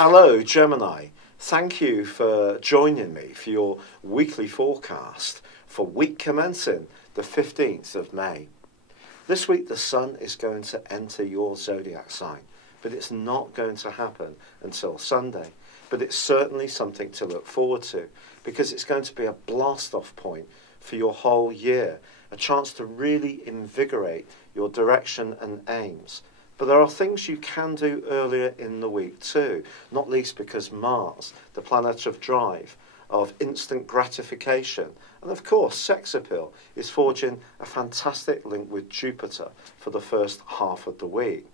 Hello, Gemini. Thank you for joining me for your weekly forecast for week commencing the 15th of May. This week the Sun is going to enter your Zodiac sign, but it's not going to happen until Sunday. But it's certainly something to look forward to because it's going to be a blast-off point for your whole year, a chance to really invigorate your direction and aims. But there are things you can do earlier in the week too, not least because Mars, the planet of drive, of instant gratification, and of course sex appeal, is forging a fantastic link with Jupiter for the first half of the week.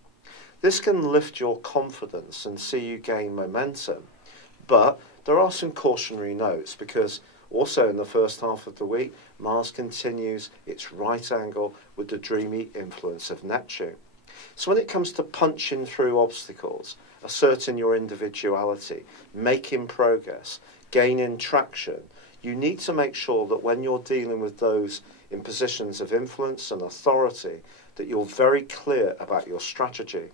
This can lift your confidence and see you gain momentum, but there are some cautionary notes because also in the first half of the week, Mars continues its right angle with the dreamy influence of Neptune. So when it comes to punching through obstacles, asserting your individuality, making progress, gaining traction, you need to make sure that when you're dealing with those in positions of influence and authority, that you're very clear about your strategy.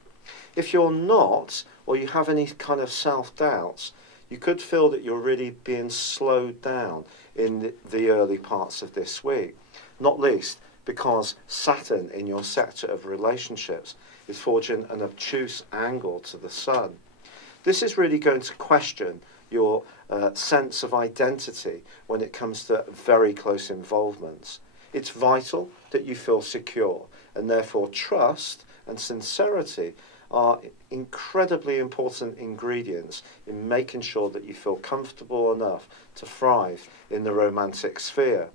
If you're not, or you have any kind of self-doubts, you could feel that you're really being slowed down in the early parts of this week, not least because Saturn in your sector of relationships is forging an obtuse angle to the Sun. This is really going to question your sense of identity when it comes to very close involvements. It's vital that you feel secure, and therefore trust and sincerity are incredibly important ingredients in making sure that you feel comfortable enough to thrive in the romantic sphere.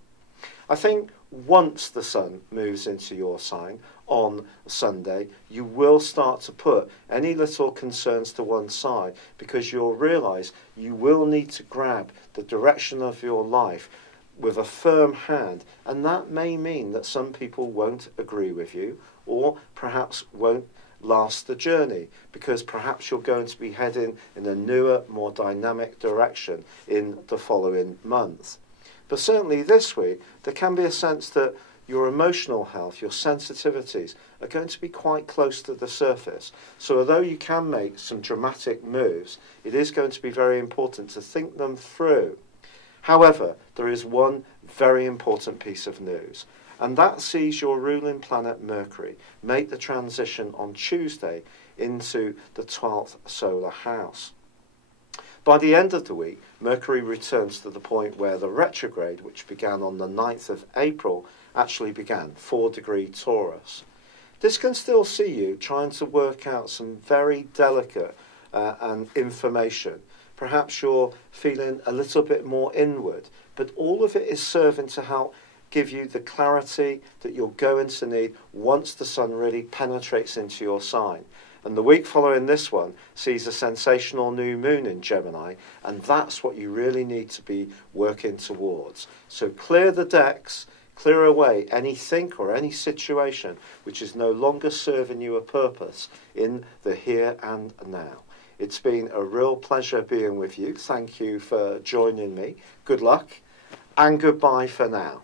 I think once the Sun moves into your sign on Sunday, you will start to put any little concerns to one side because you'll realise you will need to grab the direction of your life with a firm hand, and that may mean that some people won't agree with you or perhaps won't last the journey because perhaps you're going to be heading in a newer, more dynamic direction in the following month. But certainly this week, there can be a sense that your emotional health, your sensitivities, are going to be quite close to the surface. So although you can make some dramatic moves, it is going to be very important to think them through. However, there is one very important piece of news, and that sees your ruling planet Mercury make the transition on Tuesday into the 12th solar house. By the end of the week, Mercury returns to the point where the retrograde, which began on the 9th of April, actually began, 4 degree Taurus. This can still see you trying to work out some very delicate and information. Perhaps you're feeling a little bit more inward, but all of it is serving to help give you the clarity that you're going to need once the Sun really penetrates into your sign. And the week following this one sees a sensational new moon in Gemini, and that's what you really need to be working towards. So clear the decks, clear away anything or any situation which is no longer serving you a purpose in the here and now. It's been a real pleasure being with you. Thank you for joining me. Good luck and goodbye for now.